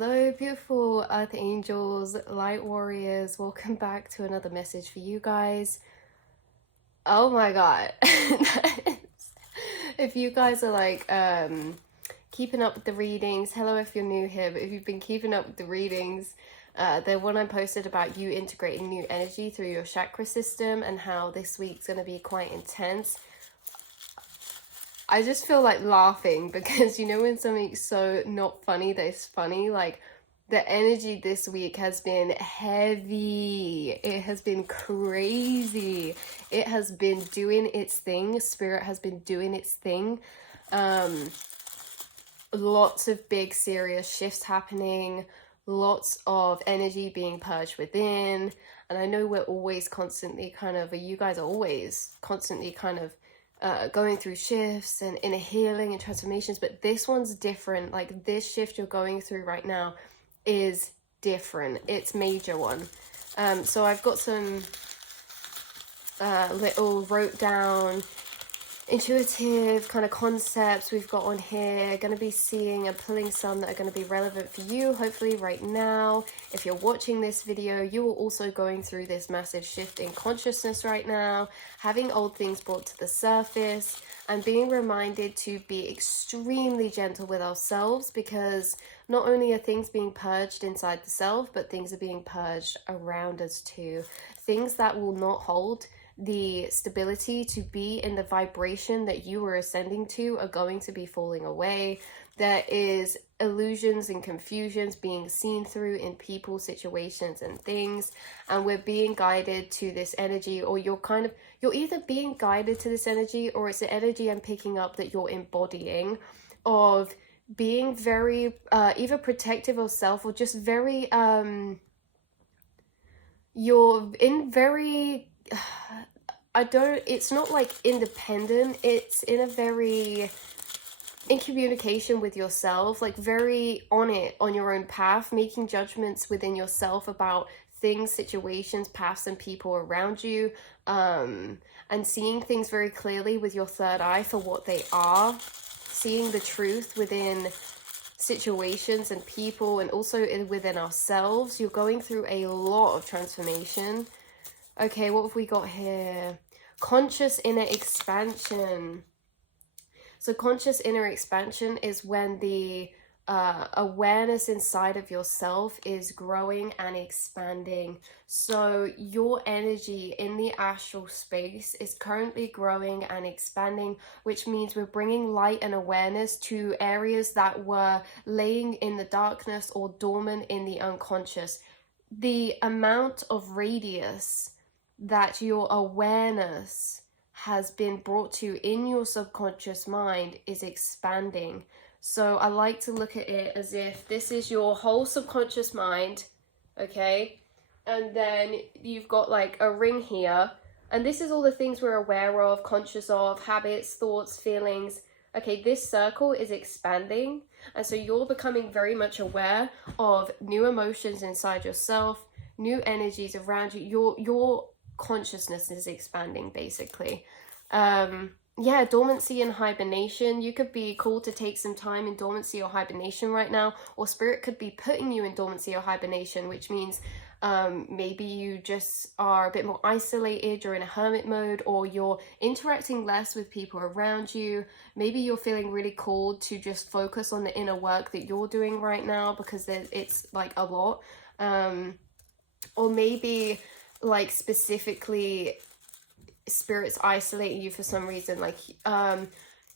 Hello, beautiful earth angels, light warriors. Welcome back to another message for you guys. Oh my god. If you guys are like keeping up with the readings, hello if you're new here, but if you've been keeping up with the readings, the one I posted about you integrating new energy through your chakra system and how this week's going to be quite intense. I just feel like laughing because you know when something's so not funny that it's funny, like the energy this week has been heavy. It has been crazy. It has been doing its thing. Spirit has been doing its thing. Lots of big serious shifts happening, lots of energy being purged within. And I know we're always constantly you guys are always constantly going through shifts and inner healing and transformations, but this one's different. Like this shift you're going through right now is different. It's major one. So I've got some little wrote down intuitive kind of concepts we've got on here. Going to be seeing and pulling some that are going to be relevant for you hopefully right now. If you're watching this video, you are also going through this massive shift in consciousness right now, having old things brought to the surface and being reminded to be extremely gentle with ourselves, because not only are things being purged inside the self, but things are being purged around us too. Things that will not hold the stability to be in the vibration that you are ascending to are going to be falling away. There is illusions and confusions being seen through in people, situations, and things, and we're being guided to this energy, or you're either being guided to this energy, or it's the energy I'm picking up that you're embodying, of being very either protective of self, or just very you're in very it's not like independent, it's in a very in communication with yourself, like very on your own path, making judgments within yourself about things, situations, paths, and people around you, and seeing things very clearly with your third eye for what they are, seeing the truth within situations and people, and also within ourselves. You're going through a lot of transformation. Okay, what have we got here? Conscious inner expansion. So conscious inner expansion is when the awareness inside of yourself is growing and expanding. So your energy in the astral space is currently growing and expanding, which means we're bringing light and awareness to areas that were laying in the darkness or dormant in the unconscious. The amount of radius that your awareness has been brought to in your subconscious mind is expanding. So I like to look at it as if this is your whole subconscious mind, okay? And then you've got like a ring here, and this is all the things we're aware of, conscious of, habits, thoughts, feelings. Okay, this circle is expanding, and so you're becoming very much aware of new emotions inside yourself, new energies around you. Your consciousness is expanding, basically. Yeah, dormancy and hibernation. You could be called to take some time in dormancy or hibernation right now, or spirit could be putting you in dormancy or hibernation, which means maybe you just are a bit more isolated, you're in a hermit mode, or you're interacting less with people around you. Maybe you're feeling really called to just focus on the inner work that you're doing right now, because it's like a lot. Or maybe like specifically spirit's isolating you for some reason, like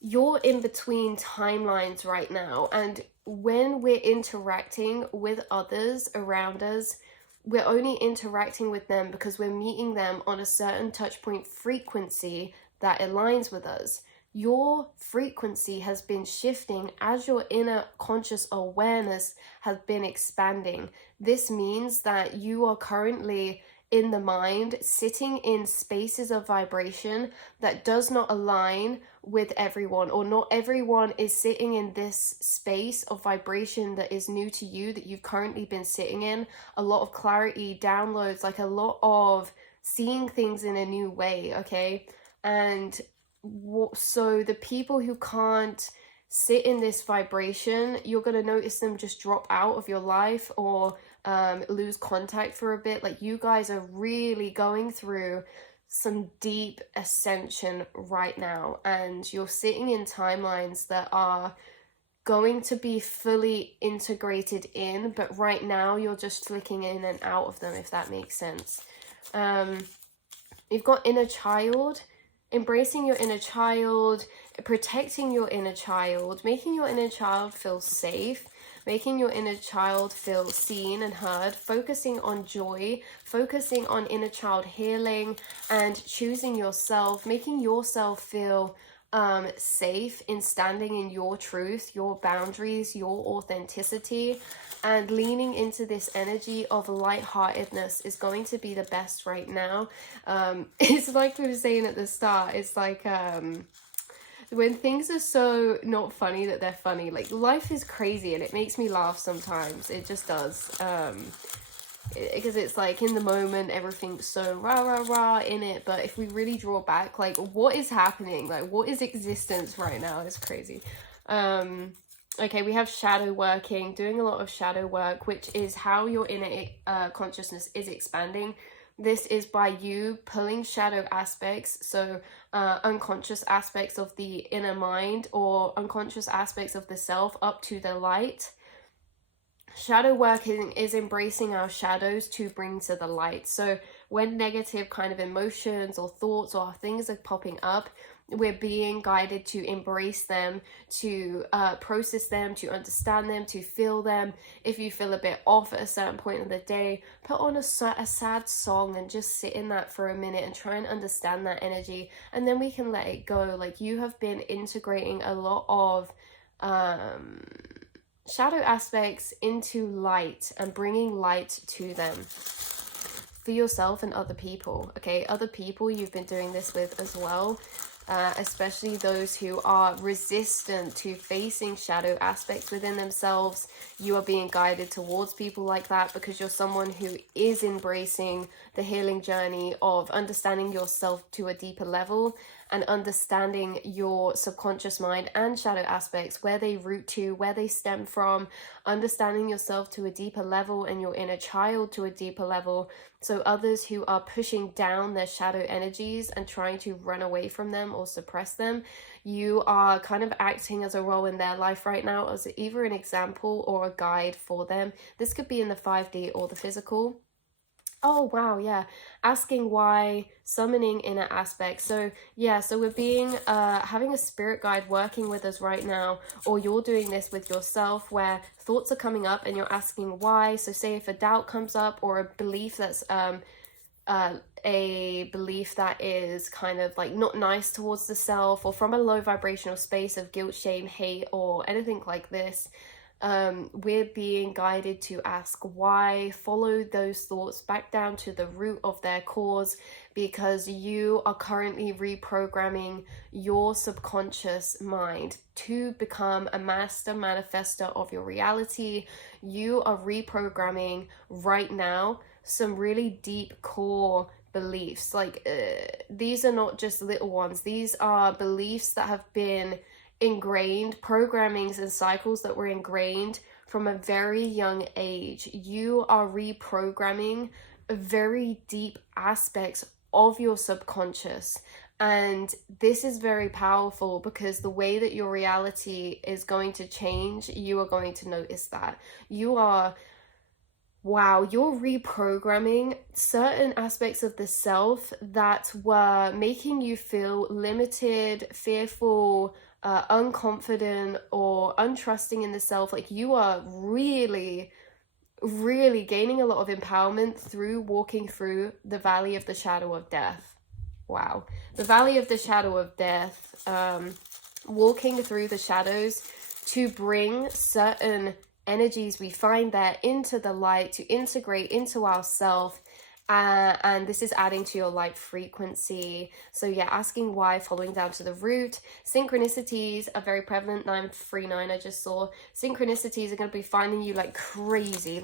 you're in between timelines right now, and when we're interacting with others around us, we're only interacting with them because we're meeting them on a certain touch point frequency that aligns with us. Your frequency has been shifting as your inner conscious awareness has been expanding. This means that you are currently in the mind, sitting in spaces of vibration that does not align with everyone, or not everyone is sitting in this space of vibration that is new to you, that you've currently been sitting in. A lot of clarity, downloads, like a lot of seeing things in a new way, okay? And so the people who can't sit in this vibration, you're going to notice them just drop out of your life or lose contact for a bit. Like, you guys are really going through some deep ascension right now, and you're sitting in timelines that are going to be fully integrated in, but right now you're just flicking in and out of them, if that makes sense. You've got inner child, embracing your inner child, protecting your inner child, making your inner child feel safe, making your inner child feel seen and heard, focusing on joy, focusing on inner child healing, and choosing yourself, making yourself feel safe in standing in your truth, your boundaries, your authenticity, and leaning into this energy of lightheartedness is going to be the best right now. It's like we were saying at the start, it's like when things are so not funny that they're funny. Like, life is crazy and it makes me laugh sometimes. It just does. Because it's like, in the moment everything's so rah in it, but if we really draw back, like, what is happening, like, what is existence right now is crazy. Okay, we have shadow working, doing a lot of shadow work, which is how your inner consciousness is expanding. This is by you pulling shadow aspects, so unconscious aspects of the inner mind or unconscious aspects of the self up to the light. Shadow working is embracing our shadows to bring to the light. So when negative kind of emotions or thoughts or things are popping up, we're being guided to embrace them, to process them, to understand them, to feel them. If you feel a bit off at a certain point of the day, put on a sad song and just sit in that for a minute and try and understand that energy, and then we can let it go. Like, you have been integrating a lot of shadow aspects into light and bringing light to them for yourself and other people. Okay, other people you've been doing this with as well, especially those who are resistant to facing shadow aspects within themselves. You are being guided towards people like that because you're someone who is embracing the healing journey of understanding yourself to a deeper level and understanding your subconscious mind and shadow aspects, where they root to, where they stem from, understanding yourself to a deeper level and your inner child to a deeper level. So others who are pushing down their shadow energies and trying to run away from them or suppress them, you are kind of acting as a role in their life right now as either an example or a guide for them. This could be in the 5D or the physical. Oh, wow, yeah. Asking why, summoning inner aspects. So, yeah, so we're being, having a spirit guide working with us right now, or you're doing this with yourself where thoughts are coming up and you're asking why. So say if a doubt comes up or a belief that's, a belief that is kind of like not nice towards the self, or from a low vibrational space of guilt, shame, hate, or anything like this, we're being guided to ask why, follow those thoughts back down to the root of their cause, because you are currently reprogramming your subconscious mind to become a master manifester of your reality. You are reprogramming right now some really deep core beliefs. Like, these are not just little ones. These are beliefs that have been ingrained, programmings and cycles that were ingrained from a very young age. You are reprogramming very deep aspects of your subconscious, and this is very powerful because the way that your reality is going to change, you are going to notice that you're reprogramming certain aspects of the self that were making you feel limited, fearful, unconfident, or untrusting in the self. Like, you are really gaining a lot of empowerment through walking through the valley of the shadow of death. Wow. The valley of the shadow of death, walking through the shadows to bring certain energies we find there into the light, to integrate into ourself, and this is adding to your light frequency. So yeah, asking why, following down to the root. Synchronicities are very prevalent. 939 I just saw. Synchronicities are going to be finding you like crazy.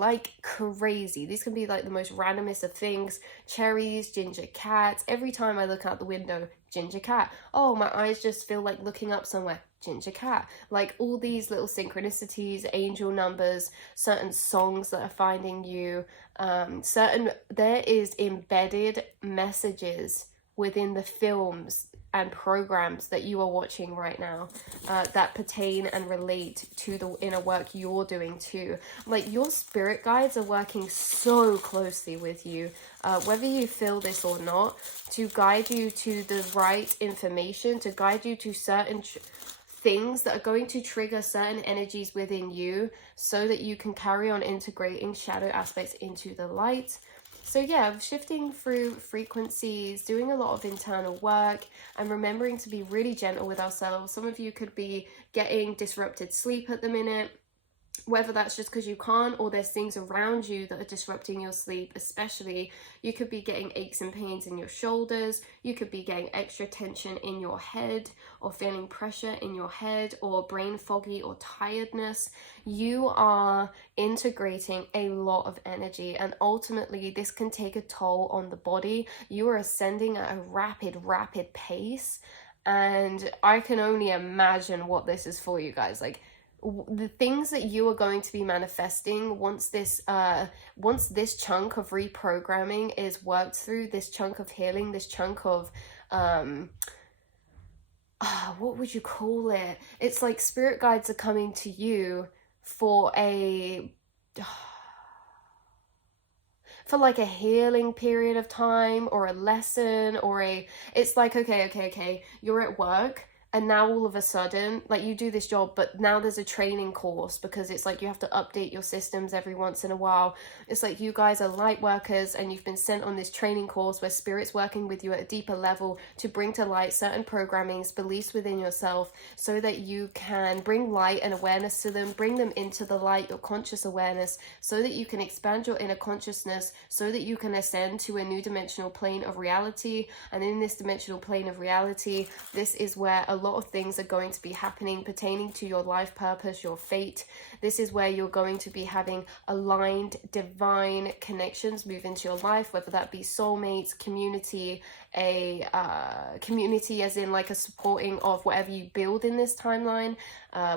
These can be like the most randomest of things. Cherries, ginger cats. Every time I look out the window, ginger cat. Oh, my eyes just feel like looking up somewhere, ginger cat. Like all these little synchronicities, angel numbers, certain songs that are finding you, there is embedded messages within the films and programs that you are watching right now, that pertain and relate to the inner work you're doing too. Like your spirit guides are working so closely with you, whether you feel this or not, to guide you to the right information, to guide you to certain things that are going to trigger certain energies within you so that you can carry on integrating shadow aspects into the light. So yeah, shifting through frequencies, doing a lot of internal work, and remembering to be really gentle with ourselves. Some of you could be getting disrupted sleep at the minute, whether that's just because you can't, or there's things around you that are disrupting your sleep. Especially, you could be getting aches and pains in your shoulders, you could be getting extra tension in your head, or feeling pressure in your head, or brain foggy or tiredness. You are integrating a lot of energy, and ultimately this can take a toll on the body. You are ascending at a rapid pace, and I can only imagine what this is for you guys. Like, the things that you are going to be manifesting once this chunk of reprogramming is worked through, this chunk of healing, this chunk of what would you call it? It's like spirit guides are coming to you for like a healing period of time, or a lesson, or it's like, okay, you're at work, and now all of a sudden, like, you do this job, but now there's a training course, because it's like you have to update your systems every once in a while. It's like you guys are light workers, and you've been sent on this training course where spirit's working with you at a deeper level to bring to light certain programmings, beliefs within yourself, so that you can bring light and awareness to them, bring them into the light, your conscious awareness, so that you can expand your inner consciousness, so that you can ascend to a new dimensional plane of reality. And in this dimensional plane of reality, this is where a lot of things are going to be happening pertaining to your life purpose, your fate. This is where you're going to be having aligned divine connections move into your life, whether that be soulmates, community, community as in like a supporting of whatever you build in this timeline,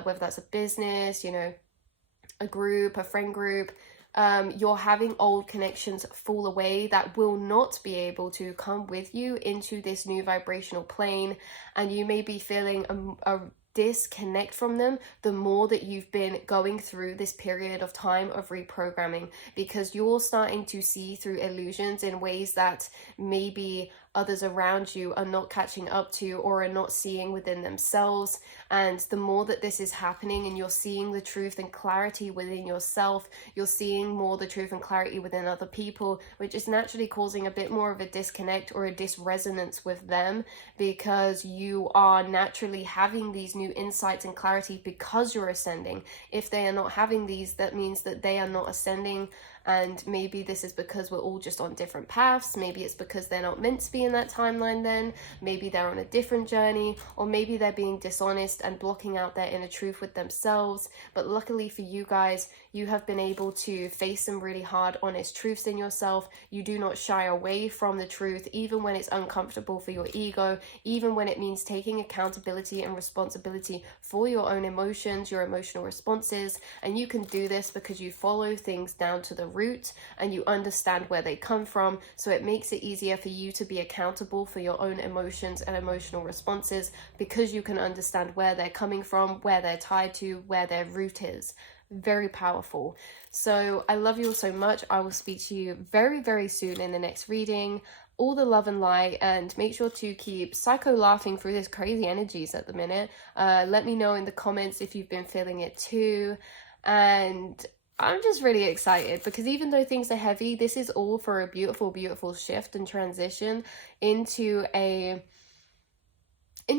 whether that's a business, a group, a friend group. You're having old connections fall away that will not be able to come with you into this new vibrational plane, and you may be feeling a disconnect from them the more that you've been going through this period of time of reprogramming, because you're starting to see through illusions in ways that maybe others around you are not catching up to, or are not seeing within themselves. And the more that this is happening, and you're seeing the truth and clarity within yourself, you're seeing more the truth and clarity within other people, which is naturally causing a bit more of a disconnect or a disresonance with them, because you are naturally having these new insights and clarity because you're ascending. If they are not having these, that means that they are not ascending. And maybe this is because we're all just on different paths. Maybe it's because they're not meant to be in that timeline then. Maybe they're on a different journey, or maybe they're being dishonest and blocking out their inner truth with themselves. But luckily for you guys, you have been able to face some really hard, honest truths in yourself. You do not shy away from the truth, even when it's uncomfortable for your ego, even when it means taking accountability and responsibility for your own emotions, your emotional responses. And you can do this because you follow things down to the root, and you understand where they come from, so it makes it easier for you to be accountable for your own emotions and emotional responses, because you can understand where they're coming from, where they're tied to, where their root is. Very powerful. So I love you all so much. I will speak to you very, very soon in the next reading. All the love and light, and make sure to keep psycho laughing through this crazy energies at the minute. Let me know in the comments if you've been feeling it too. And I'm just really excited, because even though things are heavy, this is all for a beautiful, beautiful shift and transition into a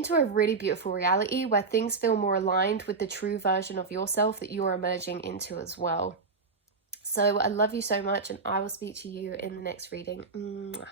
really beautiful reality where things feel more aligned with the true version of yourself that you're emerging into as well. So I love you so much, and I will speak to you in the next reading. Mwah.